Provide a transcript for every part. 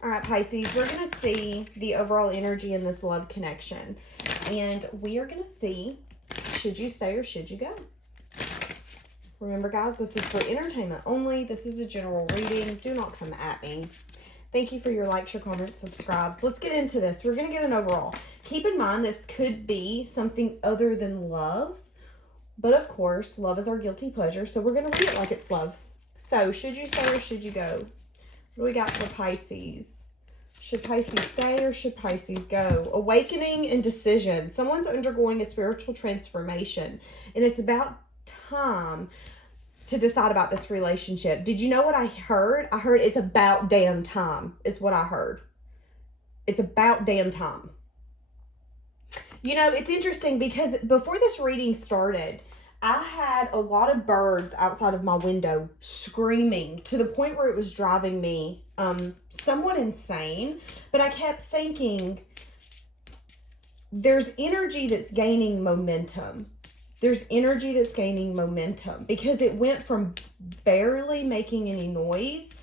All right, Pisces, we're going to see the overall energy in this love connection. And we are going to see, should you stay or should you go? Remember, guys, this is for entertainment only. This is a general reading. Do not come at me. Thank you for your likes, your comments, subscribes. Let's get into this. We're going to get an overall. Keep in mind, this could be something other than love. But, of course, love is our guilty pleasure. So, we're going to read it like it's love. So, should you stay or should you go? What do we got for Pisces? Should Pisces stay or should Pisces go? Awakening and decision. Someone's undergoing a spiritual transformation. And it's about time to decide about this relationship. Did you know what I heard? I heard it's about damn time is what I heard. It's about damn time. You know, it's interesting because before this reading started, I had a lot of birds outside of my window screaming to the point where it was driving me somewhat insane. But I kept thinking, there's energy that's gaining momentum. There's energy that's gaining momentum because it went from barely making any noise.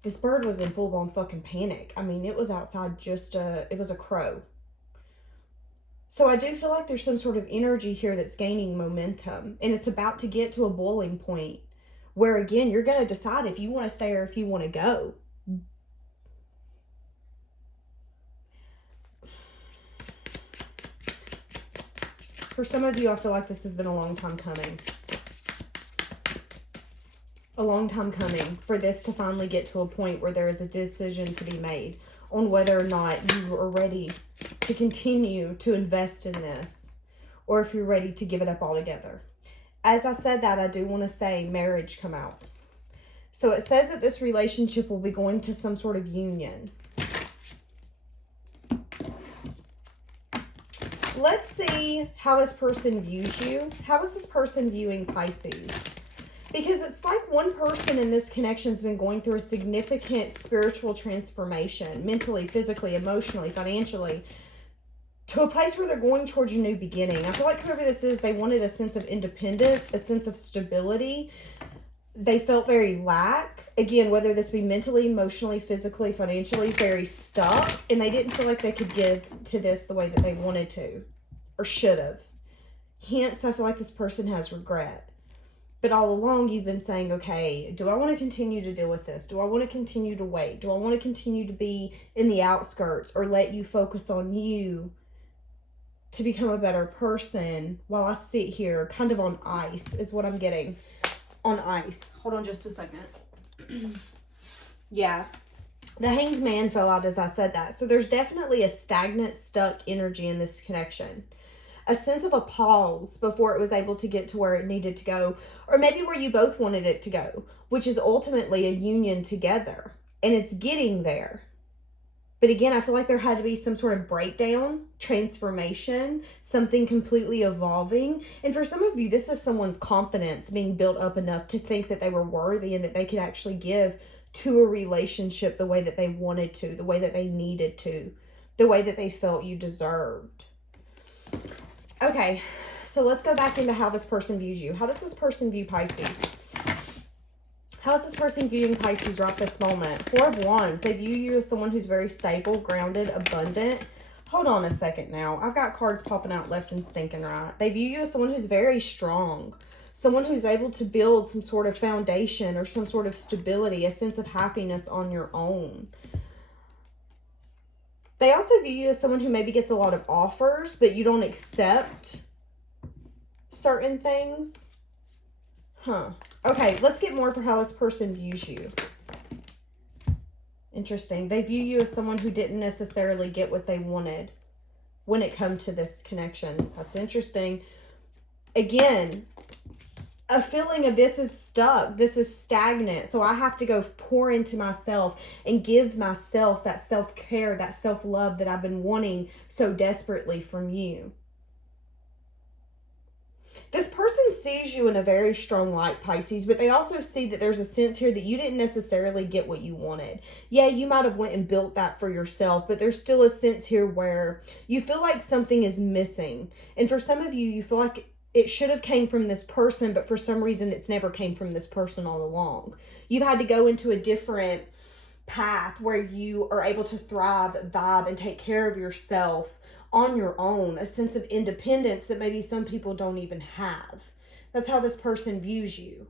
This bird was in full-blown fucking panic. I mean, it was outside it was a crow. So I do feel like there's some sort of energy here that's gaining momentum. And it's about to get to a boiling point where, again, you're going to decide if you want to stay or if you want to go. For some of you, I feel like this has been a long time coming. A long time coming for this to finally get to a point where there is a decision to be made on whether or not you are ready to continue to invest in this or if you're ready to give it up altogether. As I said that, I do want to say marriage come out. So it says that this relationship will be going to some sort of union. Let's see how this person views you. How is this person viewing Pisces? Because it's like one person in this connection has been going through a significant spiritual transformation, mentally, physically, emotionally, financially, to a place where they're going towards a new beginning. I feel like whoever this is, they wanted a sense of independence, a sense of stability. They felt very lack. Again, whether this be mentally, emotionally, physically, financially, very stuck. And they didn't feel like they could give to this the way that they wanted to or should have. Hence, I feel like this person has regret. But all along, you've been saying, okay, do I want to continue to deal with this? Do I want to continue to wait? Do I want to continue to be in the outskirts or let you focus on you to become a better person while I sit here kind of on ice is what I'm getting. On ice. Hold on just a second. Yeah. The Hanged Man fell out as I said that. So there's definitely a stagnant, stuck energy in this connection. A sense of a pause before it was able to get to where it needed to go. Or maybe where you both wanted it to go. Which is ultimately a union together. And it's getting there. But again, I feel like there had to be some sort of breakdown, transformation, something completely evolving. And for some of you, this is someone's confidence being built up enough to think that they were worthy and that they could actually give to a relationship the way that they wanted to, the way that they needed to, the way that they felt you deserved. Okay, so let's go back into how this person views you. How does this person view Pisces? How is this person viewing Pisces right this moment? Four of Wands. They view you as someone who's very stable, grounded, abundant. Hold on a second now. I've got cards popping out left and stinking right. They view you as someone who's very strong. Someone who's able to build some sort of foundation or some sort of stability, a sense of happiness on your own. They also view you as someone who maybe gets a lot of offers, but you don't accept certain things. Huh. Okay, let's get more for how this person views you. Interesting. They view you as someone who didn't necessarily get what they wanted when it comes to this connection. That's interesting. Again, a feeling of this is stuck. This is stagnant. So I have to go pour into myself and give myself that self-care, that self-love that I've been wanting so desperately from you. This person sees you in a very strong light, Pisces, but they also see that there's a sense here that you didn't necessarily get what you wanted. Yeah, you might have went and built that for yourself, but there's still a sense here where you feel like something is missing. And for some of you, you feel like it should have came from this person, but for some reason it's never came from this person all along. You've had to go into a different path where you are able to thrive, vibe, and take care of yourself on your own. A sense of independence that maybe some people don't even have. That's how this person views you.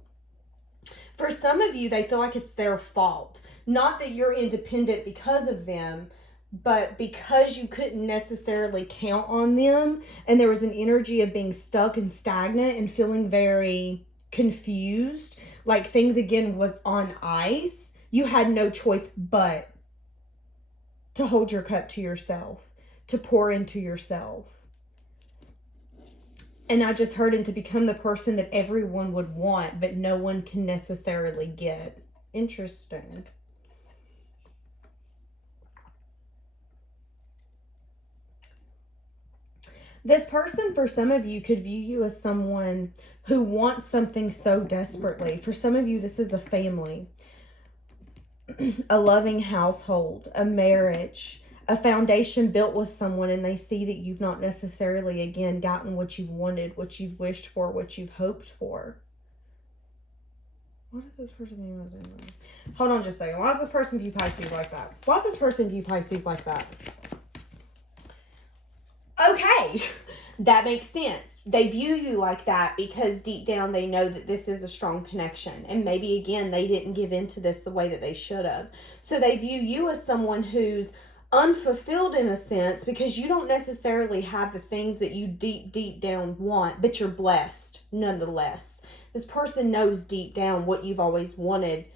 For some of you, they feel like it's their fault. Not that you're independent because of them, but because you couldn't necessarily count on them, and there was an energy of being stuck and stagnant and feeling very confused, like things again was on ice. You had no choice but to hold your cup to yourself, to pour into yourself. And I just heard, and to become the person that everyone would want, but no one can necessarily get. Interesting. This person, for some of you, could view you as someone who wants something so desperately. For some of you, this is a family, a loving household, a marriage, a foundation built with someone, and they see that you've not necessarily, again, gotten what you've wanted, what you've wished for, what you've hoped for. What does this person mean? Hold on just a second. Why does this person view Pisces like that? Why does this person view Pisces like that? Okay, that makes sense. They view you like that because deep down they know that this is a strong connection. And maybe, again, they didn't give into this the way that they should have. So they view you as someone who's unfulfilled in a sense because you don't necessarily have the things that you deep down want, but you're blessed nonetheless. This person knows deep down what you've always wanted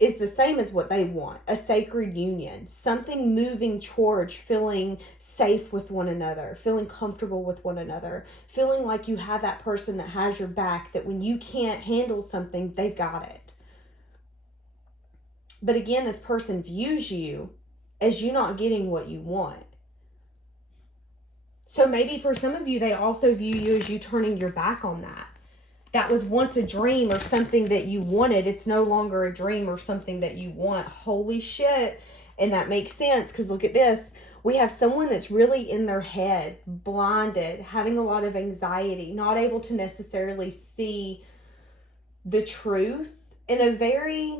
is the same as what they want. A sacred union, something moving towards feeling safe with one another, feeling comfortable with one another, feeling like you have that person that has your back, that when you can't handle something, they've got it. But again, this person views you as you not getting what you want. So maybe for some of you, they also view you as you turning your back on that. That was once a dream or something that you wanted. It's no longer a dream or something that you want. Holy shit. And that makes sense because look at this. We have someone that's really in their head, blinded, having a lot of anxiety, not able to necessarily see the truth in a very...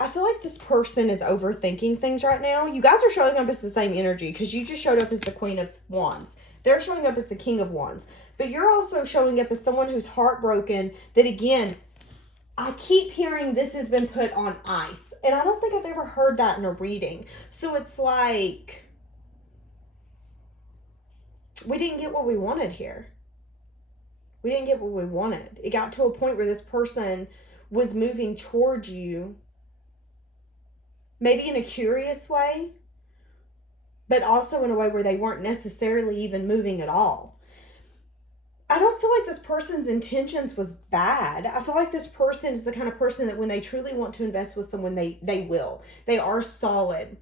I feel like this person is overthinking things right now. You guys are showing up as the same energy because you just showed up as the Queen of Wands. They're showing up as the King of Wands. But you're also showing up as someone who's heartbroken that, again, I keep hearing this has been put on ice. And I don't think I've ever heard that in a reading. So it's like, we didn't get what we wanted here. We didn't get what we wanted. It got to a point where this person was moving towards you, maybe in a curious way, but also in a way where they weren't necessarily even moving at all. I don't feel like this person's intentions was bad. I feel like this person is the kind of person that when they truly want to invest with someone, they will. They are solid.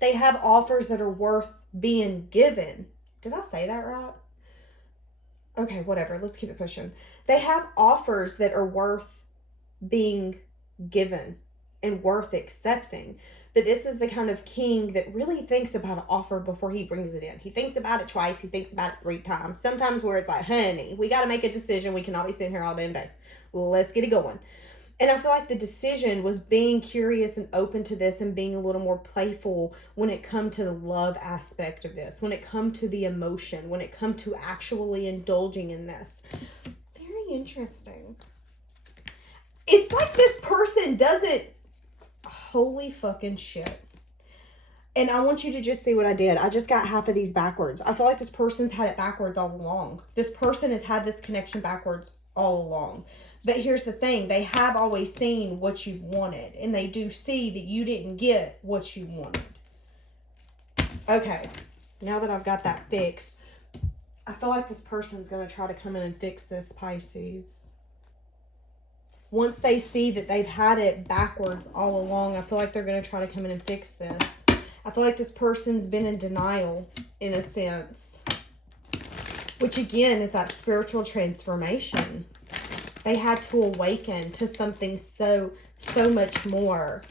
They have offers that are worth being given. Did I say that right? Okay, whatever. Let's keep it pushing. They have offers that are worth being given and worth accepting. But this is the kind of king that really thinks about an offer before he brings it in. He thinks about it twice. He thinks about it 3 times. Sometimes where it's like, honey, we got to make a decision. We cannot be sitting here all damn day. Let's get it going. And I feel like the decision was being curious and open to this and being a little more playful when it come to the love aspect of this, when it come to the emotion, when it come to actually indulging in this. Very interesting. It's like this person doesn't... Holy fucking shit. And I want you to just see what I did. I just got half of these backwards. I feel like this person's had it backwards all along. This person has had this connection backwards all along. But here's the thing. They have always seen what you wanted. And they do see that you didn't get what you wanted. Okay. Now that I've got that fixed, I feel like this person's going to try to come in and fix this, Pisces. Once they see that they've had it backwards all along, I feel like they're going to try to come in and fix this. I feel like this person's been in denial, in a sense. Which, again, is that spiritual transformation. They had to awaken to something so much more.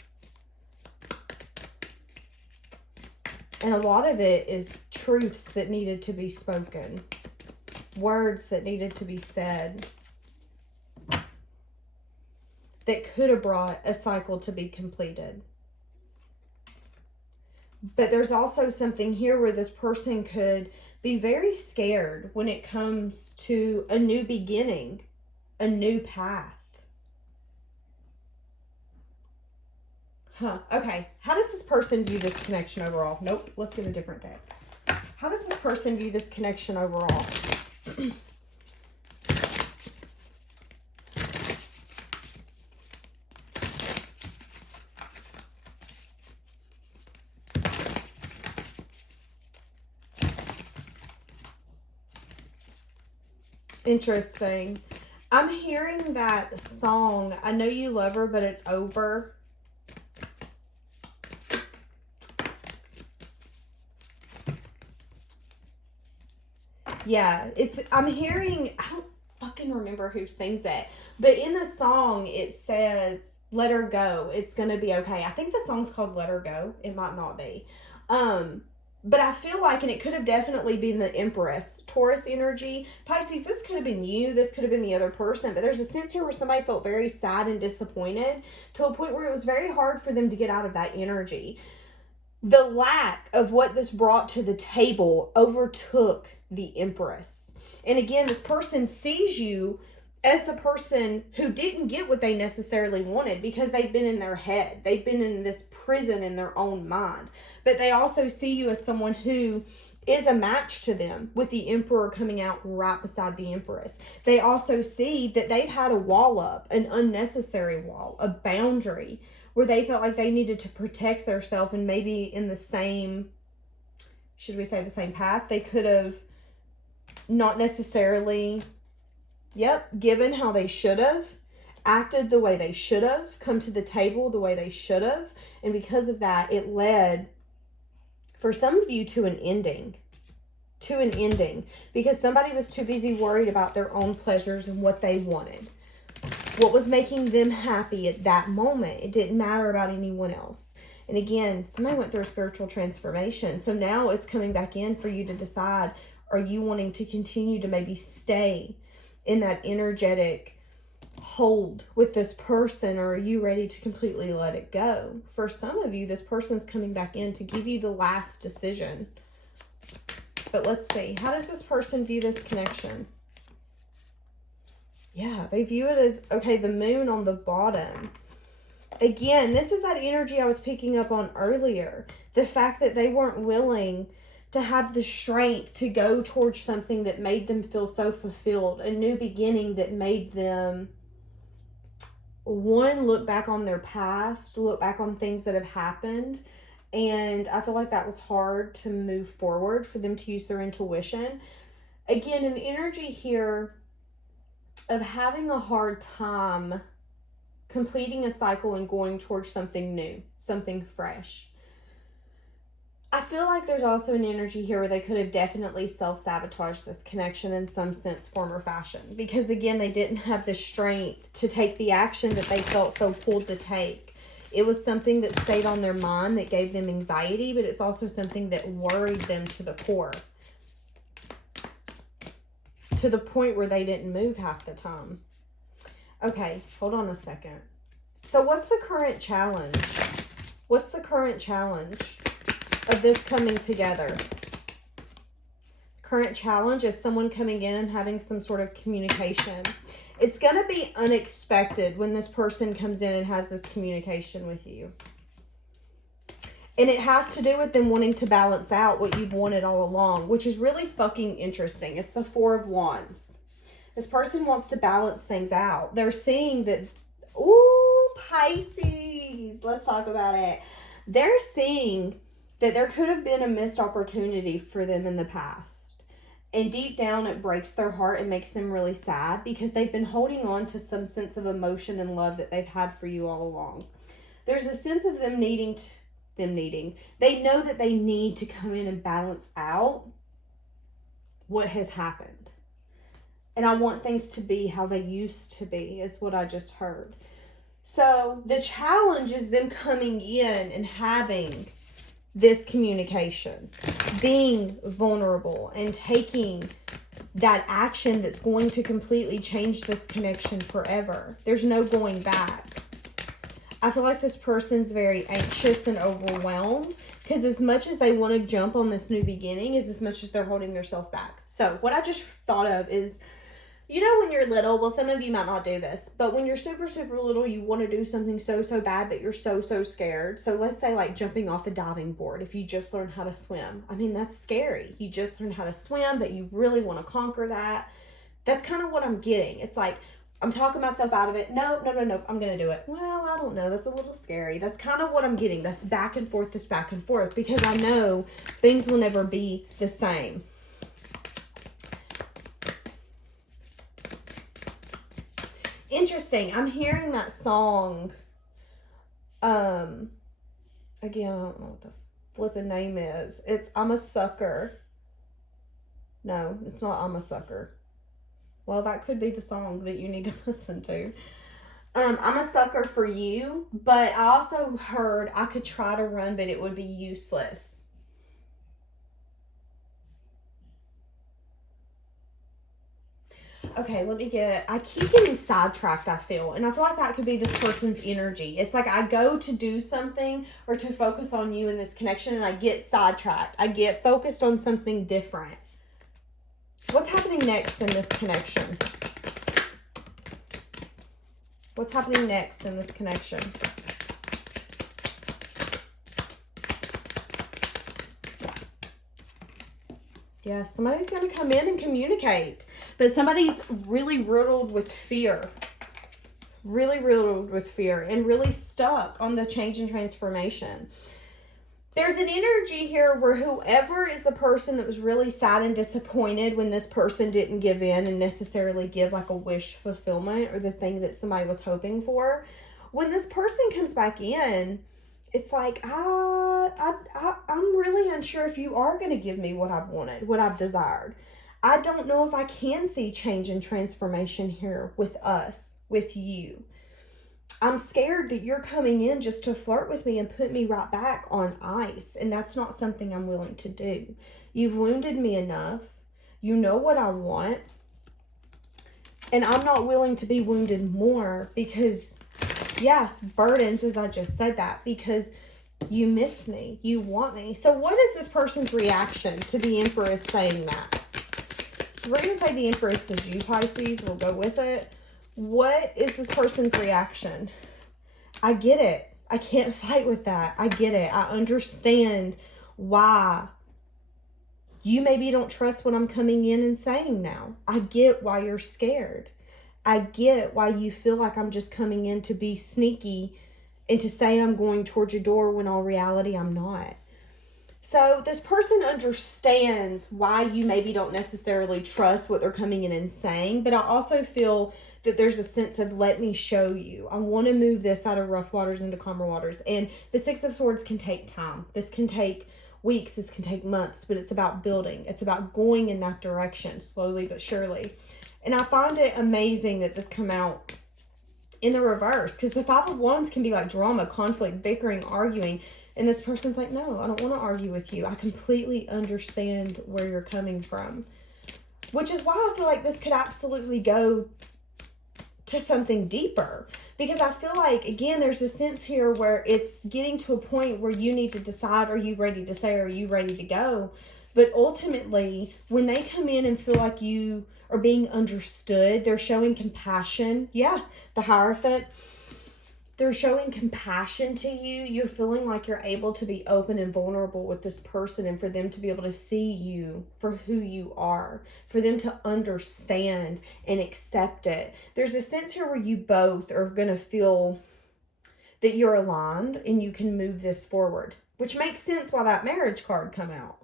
And a lot of it is truths that needed to be spoken. Words that needed to be said. That could have brought a cycle to be completed. But there's also something here where this person could be very scared when it comes to a new beginning, a new path. Okay. How does this person view this connection overall? Nope. Let's get a different deck. How does this person view this connection overall? Interesting. I'm hearing that song, I Know You Love Her, but It's Over. Yeah, I'm hearing, I don't fucking remember who sings it, but in the song it says, let her go, it's gonna be okay. I think the song's called Let Her Go. It might not be. But I feel like, and it could have definitely been the Empress, Taurus energy. Pisces, this could have been you, this could have been the other person, but there's a sense here where somebody felt very sad and disappointed to a point where it was very hard for them to get out of that energy. The lack of what this brought to the table overtook the Empress. And again, this person sees you as the person who didn't get what they necessarily wanted because they've been in their head. They've been in this prison in their own mind. But they also see you as someone who is a match to them, with the Emperor coming out right beside the Empress. They also see that they've had a wall up, an unnecessary wall, a boundary, where they felt like they needed to protect themselves, and maybe in the same, should we say the same path, they could have not necessarily, given how they should have, acted the way they should have, come to the table the way they should have. And because of that, it led, for some of you, to an ending. Because somebody was too busy worried about their own pleasures and what they wanted. What was making them happy at that moment. It didn't matter about anyone else. And again, somebody went through a spiritual transformation. So now it's coming back in for you to decide, are you wanting to continue to maybe stay in that energetic hold with this person, or are you ready to completely let it go? For some of you, this person's coming back in to give you the last decision. But let's see. How does this person view this connection? Yeah, they view it as, okay, the moon on the bottom. Again, this is that energy I was picking up on earlier. The fact that they weren't willing to have the strength to go towards something that made them feel so fulfilled. A new beginning that made them, one, look back on their past, look back on things that have happened. And I feel like that was hard to move forward for them to use their intuition. Again, an energy here of having a hard time completing a cycle and going towards something new, something fresh. I feel like there's also an energy here where they could have definitely self-sabotaged this connection in some sense, form, or fashion. Because again, they didn't have the strength to take the action that they felt so pulled to take. It was something that stayed on their mind that gave them anxiety, but it's also something that worried them to the core. To the point where they didn't move half the time. Okay, hold on a second. So what's the current challenge? What's the current challenge of this coming together? Current challenge is someone coming in and having some sort of communication. It's going to be unexpected when this person comes in and has this communication with you. And it has to do with them wanting to balance out what you've wanted all along, which is really fucking interesting. It's the Four of Wands. This person wants to balance things out. They're seeing that, ooh, Pisces, let's talk about it. They're seeing that there could have been a missed opportunity for them in the past. And deep down, it breaks their heart and makes them really sad because they've been holding on to some sense of emotion and love that they've had for you all along. There's a sense of them needing. They know that they need to come in and balance out what has happened. And I want things to be how they used to be, is what I just heard. So the challenge is them coming in and having this communication, being vulnerable and taking that action that's going to completely change this connection forever. There's no going back. I feel like this person's very anxious and overwhelmed because as much as they want to jump on this new beginning is as much as they're holding themselves back. So what I just thought of is, you know, when you're little, well, some of you might not do this, but when you're super, super little, you want to do something so, so bad, but you're so, so scared. So let's say like jumping off a diving board, if you just learned how to swim. I mean, that's scary. You just learned how to swim, but you really want to conquer that. That's kind of what I'm getting. It's like, I'm talking myself out of it. No, I'm going to do it. Well, I don't know. That's a little scary. That's kind of what I'm getting. That's back and forth, because I know things will never be the same. Interesting. I'm hearing that song. Again, I don't know what the flipping name is. It's I'm a Sucker. No, it's not I'm a Sucker. Well, that could be the song that you need to listen to. I'm a sucker for you, but I also heard I could try to run, but it would be useless. Okay, I keep getting sidetracked, I feel. And I feel like that could be this person's energy. It's like I go to do something or to focus on you in this connection and I get sidetracked. I get focused on something different. What's happening next in this connection? What's happening next in this connection? Yeah, somebody's going to come in and communicate. But somebody's really riddled with fear. Really riddled with fear and really stuck on the change and transformation. There's an energy here where whoever is the person that was really sad and disappointed when this person didn't give in and necessarily give like a wish fulfillment or the thing that somebody was hoping for, when this person comes back in, it's like, I'm really unsure if you are going to give me what I've wanted, what I've desired. I don't know if I can see change and transformation here with us, with you. I'm scared that you're coming in just to flirt with me and put me right back on ice. And that's not something I'm willing to do. You've wounded me enough. You know what I want. And I'm not willing to be wounded more because, yeah, burdens, as I just said that, because you miss me. You want me. So what is this person's reaction to the Empress saying that? So we're going to say the Empress is you, Pisces. We'll go with it. What is this person's reaction? I get it. I can't fight with that. I get it. I understand why you maybe don't trust what I'm coming in and saying now. I get why you're scared. I get why you feel like I'm just coming in to be sneaky and to say I'm going towards your door when in reality I'm not. So this person understands why you maybe don't necessarily trust what they're coming in and saying, but I also feel that there's a sense of let me show you. I want to move this out of rough waters into calmer waters. And the Six of Swords can take time. This can take weeks. This can take months, but it's about building. It's about going in that direction slowly but surely. And I find it amazing that this come out in the reverse because the Five of Wands can be like drama, conflict, bickering, arguing. And this person's like, no, I don't want to argue with you. I completely understand where you're coming from. Which is why I feel like this could absolutely go to something deeper. Because I feel like, again, there's a sense here where it's getting to a point where you need to decide, are you ready to say, are you ready to go? But ultimately, when they come in and feel like you are being understood, they're showing compassion. Yeah, the Hierophant. They're showing compassion to you. You're feeling like you're able to be open and vulnerable with this person and for them to be able to see you for who you are, for them to understand and accept it. There's a sense here where you both are going to feel that you're aligned and you can move this forward, which makes sense why that marriage card come out.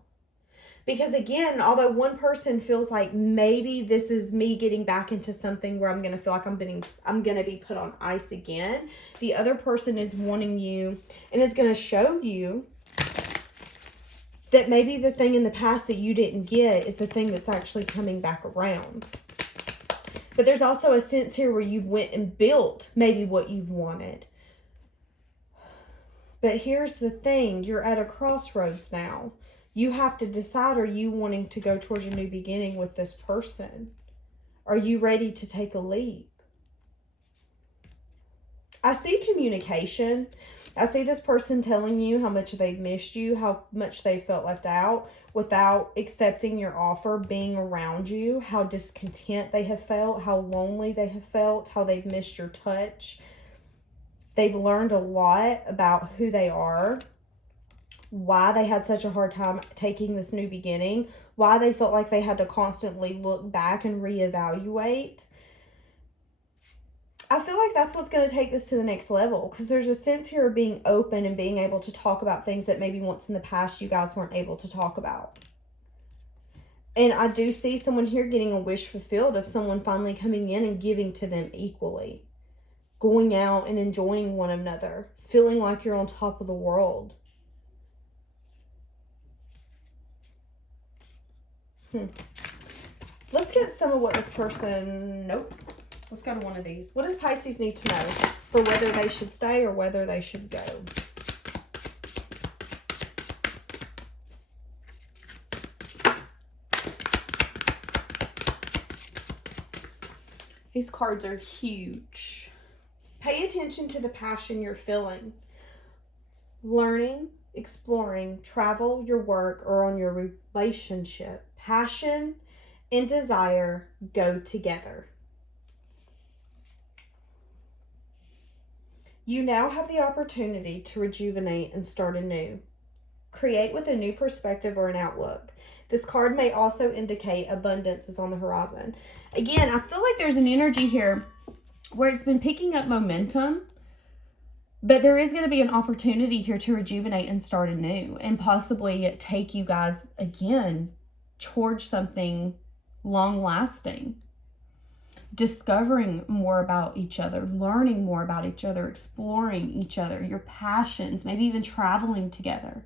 Because again, although one person feels like maybe this is me getting back into something where I'm going to feel like I'm going to be put on ice again, the other person is wanting you and is going to show you that maybe the thing in the past that you didn't get is the thing that's actually coming back around. But there's also a sense here where you went and built maybe what you've wanted. But here's the thing, you're at a crossroads now. You have to decide, are you wanting to go towards a new beginning with this person? Are you ready to take a leap? I see communication. I see this person telling you how much they've missed you, how much they felt left out without accepting your offer, being around you, how discontent they have felt, how lonely they have felt, how they've missed your touch. They've learned a lot about who they are, why they had such a hard time taking this new beginning, why they felt like they had to constantly look back and reevaluate. I feel like that's what's going to take this to the next level, because there's a sense here of being open and being able to talk about things that maybe once in the past you guys weren't able to talk about. And I do see someone here getting a wish fulfilled of someone finally coming in and giving to them equally. Going out and enjoying one another. Feeling like you're on top of the world. Let's get some of what this person... Nope. Let's go to one of these. What does Pisces need to know for whether they should stay or whether they should go? These cards are huge. Pay attention to the passion you're feeling. Learning, exploring, travel, your work, or on your relationship. Passion and desire go together. You now have the opportunity to rejuvenate and start anew. Create with a new perspective or an outlook. This card may also indicate abundance is on the horizon. Again, I feel like there's an energy here where it's been picking up momentum, but there is going to be an opportunity here to rejuvenate and start anew and possibly take you guys again towards something long lasting. Discovering more about each other, learning more about each other, exploring each other, your passions, maybe even traveling together.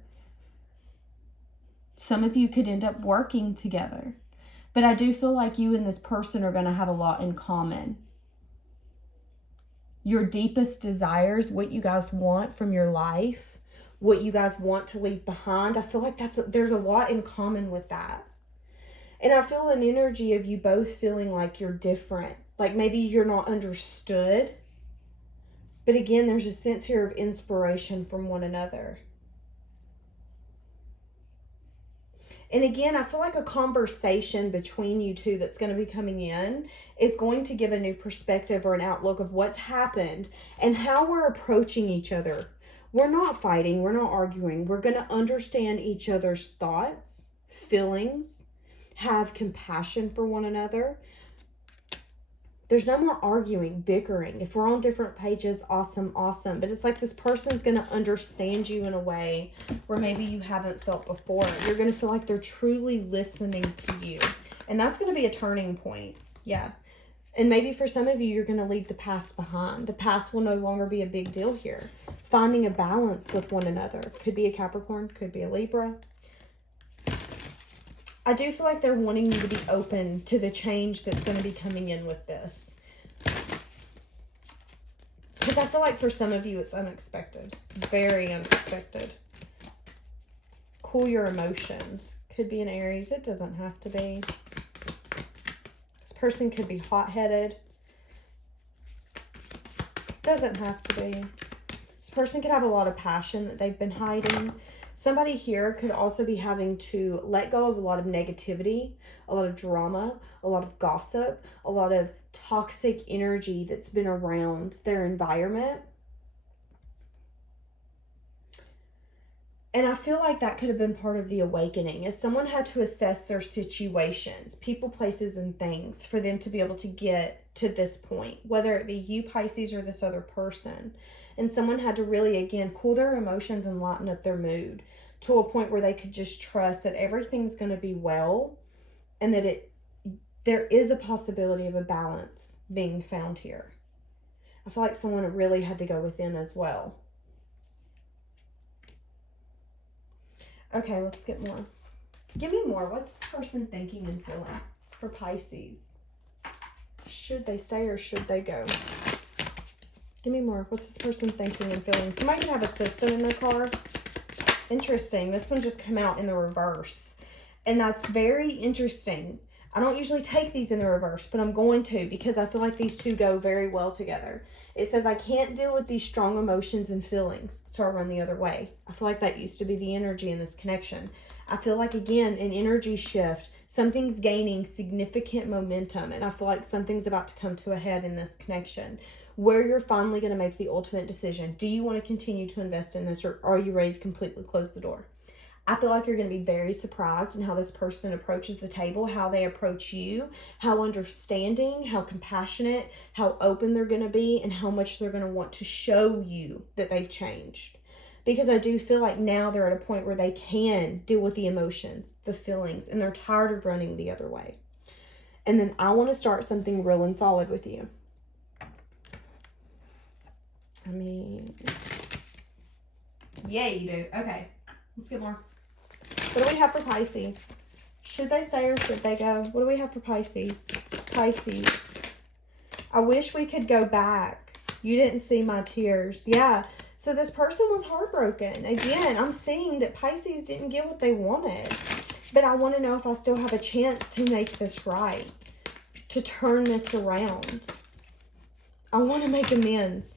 Some of you could end up working together. But I do feel like you and this person are going to have a lot in common. Your deepest desires, what you guys want from your life, what you guys want to leave behind. I feel like there's a lot in common with that. And I feel an energy of you both feeling like you're different. Like maybe you're not understood. But again, there's a sense here of inspiration from one another. And again, I feel like a conversation between you two that's going to be coming in is going to give a new perspective or an outlook of what's happened and how we're approaching each other. We're not fighting. We're not arguing. We're going to understand each other's thoughts, feelings, have compassion for one another. There's no more arguing, bickering. If we're on different pages, awesome. But it's like this person's going to understand you in a way where maybe you haven't felt before. You're going to feel like they're truly listening to you. And that's going to be a turning point. Yeah. And maybe for some of you, you're going to leave the past behind. The past will no longer be a big deal here. Finding a balance with one another. Could be a Capricorn, could be a Libra. I do feel like they're wanting you to be open to the change that's going to be coming in with this. Because I feel like for some of you, it's unexpected. Very unexpected. Cool your emotions. Could be an Aries. It doesn't have to be. This person could be hot-headed. Doesn't have to be. This person could have a lot of passion that they've been hiding. Somebody here could also be having to let go of a lot of negativity, a lot of drama, a lot of gossip, a lot of toxic energy that's been around their environment. And I feel like that could have been part of the awakening, as someone had to assess their situations, people, places, and things for them to be able to get to this point, whether it be you, Pisces, or this other person. And someone had to really, again, cool their emotions and lighten up their mood to a point where they could just trust that everything's going to be well and that there is a possibility of a balance being found here. I feel like someone really had to go within as well. Okay, let's get more. Give me more. What's this person thinking and feeling for Pisces? Should they stay or should they go? Give me more. What's this person thinking and feeling? Somebody can have a system in their car. Interesting. This one just came out in the reverse. And that's very interesting. I don't usually take these in the reverse, but I'm going to because I feel like these two go very well together. It says, I can't deal with these strong emotions and feelings, so I run the other way. I feel like that used to be the energy in this connection. I feel like, again, an energy shift. Something's gaining significant momentum, and I feel like something's about to come to a head in this connection where you're finally going to make the ultimate decision. Do you want to continue to invest in this, or are you ready to completely close the door? I feel like you're going to be very surprised in how this person approaches the table, how they approach you, how understanding, how compassionate, how open they're going to be, and how much they're going to want to show you that they've changed. Because I do feel like now they're at a point where they can deal with the emotions, the feelings, and they're tired of running the other way. And then I want to start something real and solid with you. I mean, yeah, you do. Okay, let's get more. What do we have for Pisces? Should they stay or should they go? What do we have for Pisces? Pisces. I wish we could go back. You didn't see my tears. Yeah. So this person was heartbroken. Again, I'm seeing that Pisces didn't get what they wanted. But I want to know if I still have a chance to make this right. To turn this around. I want to make amends.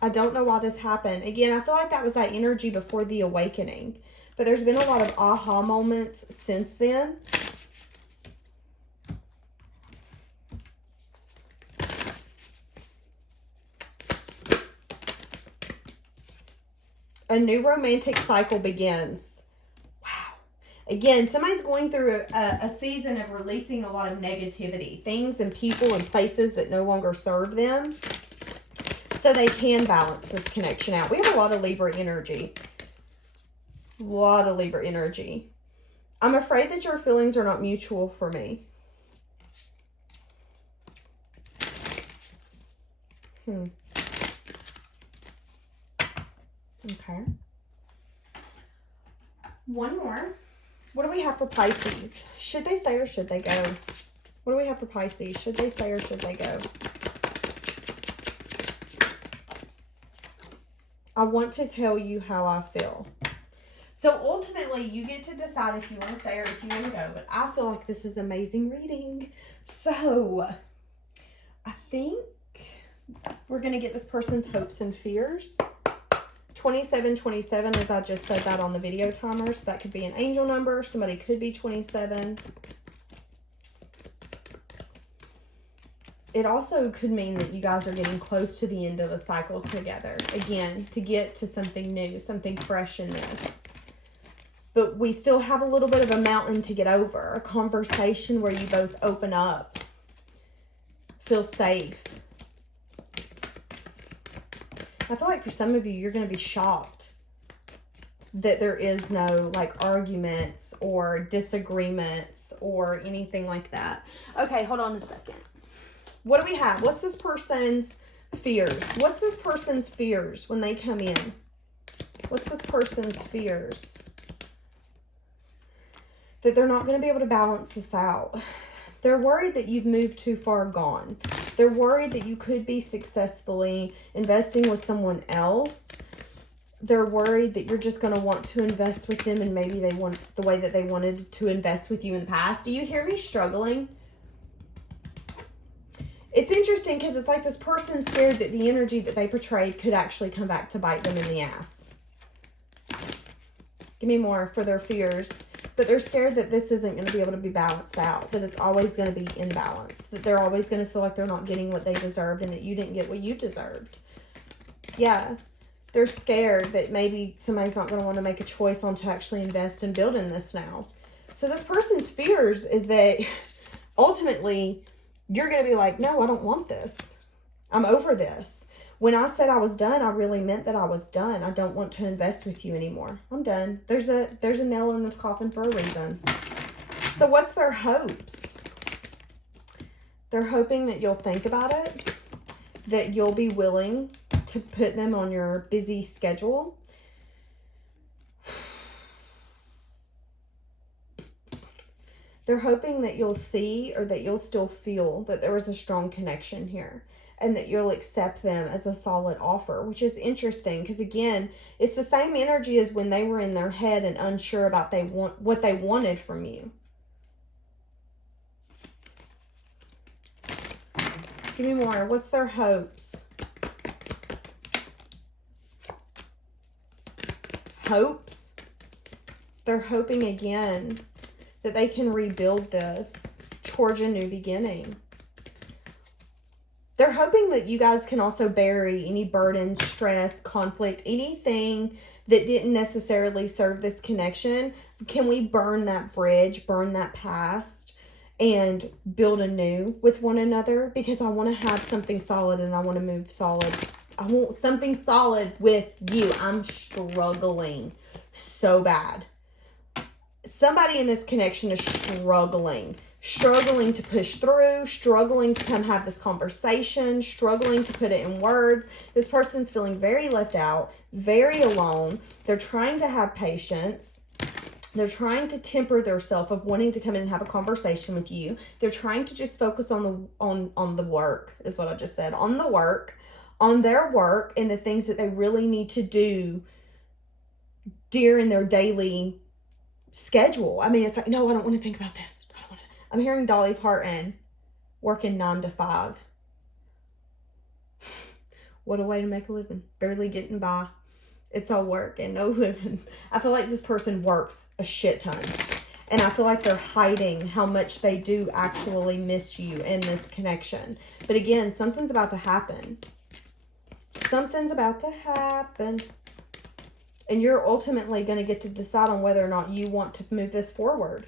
I don't know why this happened. Again, I feel like that was that energy before the awakening. But there's been a lot of aha moments since then. A new romantic cycle begins. Wow. Again, somebody's going through a season of releasing a lot of negativity. Things and people and places that no longer serve them. So they can balance this connection out. We have a lot of Libra energy. I'm afraid that your feelings are not mutual for me. Okay. One more. What do we have for Pisces? Should they stay or should they go? What do we have for Pisces? Should they stay or should they go? I want to tell you how I feel. So ultimately, you get to decide if you want to stay or if you want to go. But I feel like this is amazing reading. So I think we're going to get this person's hopes and fears. 2727, as I just said that on the video timer. So that could be an angel number. Somebody could be 27. It also could mean that you guys are getting close to the end of the cycle together. Again, to get to something new, something fresh in this. But we still have a little bit of a mountain to get over. A conversation where you both open up. Feel safe. I feel like for some of you, you're going to be shocked that there is no like arguments or disagreements or anything like that. Okay, hold on a second. What do we have? What's this person's fears? What's this person's fears when they come in? What's this person's fears? That they're not going to be able to balance this out. They're worried that you've moved too far gone. They're worried that you could be successfully investing with someone else. They're worried that you're just going to want to invest with them and maybe they want the way that they wanted to invest with you in the past. Do you hear me struggling? It's interesting because it's like this person's scared that the energy that they portrayed could actually come back to bite them in the ass. Give me more for their fears. But they're scared that this isn't going to be able to be balanced out. That it's always going to be imbalanced. That they're always going to feel like they're not getting what they deserved and that you didn't get what you deserved. Yeah. They're scared that maybe somebody's not going to want to make a choice on to actually invest and build in this now. So this person's fears is that ultimately you're going to be like, no, I don't want this. I'm over this. When I said I was done, I really meant that I was done. I don't want to invest with you anymore. I'm done. There's a nail in this coffin for a reason. So what's their hopes? They're hoping that you'll think about it, that you'll be willing to put them on your busy schedule. They're hoping that you'll see or that you'll still feel that there was a strong connection here and that you'll accept them as a solid offer, which is interesting because, again, it's the same energy as when they were in their head and unsure about what they wanted from you. Give me more. What's their hopes? Hopes? They're hoping again that they can rebuild this towards a new beginning. They're hoping that you guys can also bury any burden, stress, conflict, anything that didn't necessarily serve this connection. Can we burn that bridge, burn that past, and build anew with one another? Because I want to have something solid and I want to move solid. I want something solid with you. I'm struggling so bad. Somebody in this connection is struggling to push through, struggling to come have this conversation, struggling to put it in words. This person's feeling very left out, very alone. They're trying to have patience. They're trying to temper themselves of wanting to come in and have a conversation with you. They're trying to just focus on the work, is what I just said, on the work, on their work and the things that they really need to do during their daily schedule. I mean, it's like, no, I don't want to think about this. I'm hearing Dolly Parton working 9 to 5. What a way to make a living. Barely getting by. It's all work and no living. I feel like this person works a shit ton. And I feel like they're hiding how much they do actually miss you in this connection. But again, something's about to happen. Something's about to happen. And you're ultimately going to get to decide on whether or not you want to move this forward.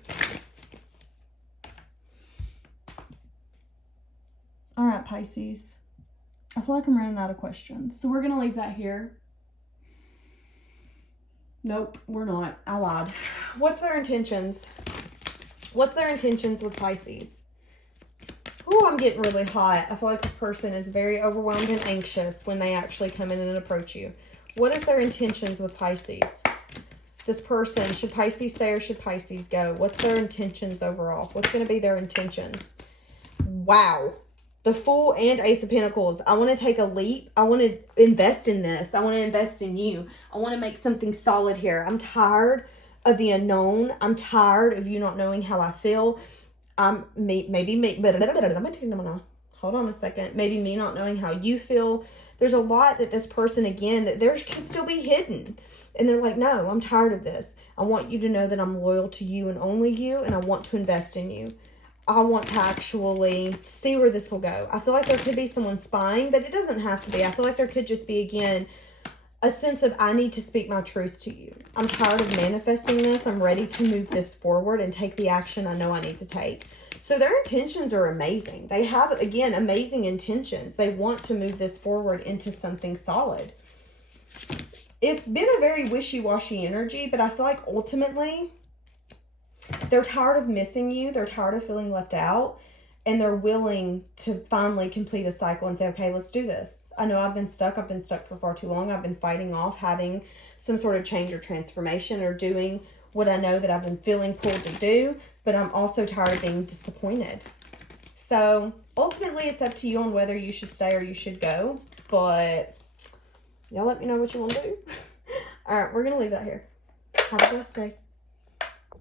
All right, Pisces. I feel like I'm running out of questions. So we're going to leave that here. Nope, we're not. I lied. What's their intentions? What's their intentions with Pisces? Oh, I'm getting really hot. I feel like this person is very overwhelmed and anxious when they actually come in and approach you. What is their intentions with Pisces? This person, should Pisces stay or should Pisces go? What's their intentions overall? What's going to be their intentions? Wow. The Fool and Ace of Pentacles. I want to take a leap. I want to invest in this. I want to invest in you. I want to make something solid here. I'm tired of the unknown. I'm tired of you not knowing how I feel. Hold on a second. Maybe me not knowing how you feel. There's a lot that this person, again, that there could still be hidden. And they're like, no, I'm tired of this. I want you to know that I'm loyal to you and only you, and I want to invest in you. I want to actually see where this will go. I feel like there could be someone spying, but it doesn't have to be. I feel like there could just be, again, a sense of I need to speak my truth to you. I'm tired of manifesting this. I'm ready to move this forward and take the action I know I need to take. So their intentions are amazing. They have, again, amazing intentions. They want to move this forward into something solid. It's been a very wishy-washy energy, but I feel like ultimately they're tired of missing you. They're tired of feeling left out. And they're willing to finally complete a cycle and say, okay, let's do this. I know I've been stuck. I've been stuck for far too long. I've been fighting off having some sort of change or transformation or doing what I know that I've been feeling pulled to do. But I'm also tired of being disappointed. So ultimately, it's up to you on whether you should stay or you should go. But y'all let me know what you want to do. All right, we're going to leave that here. Have a blessed day.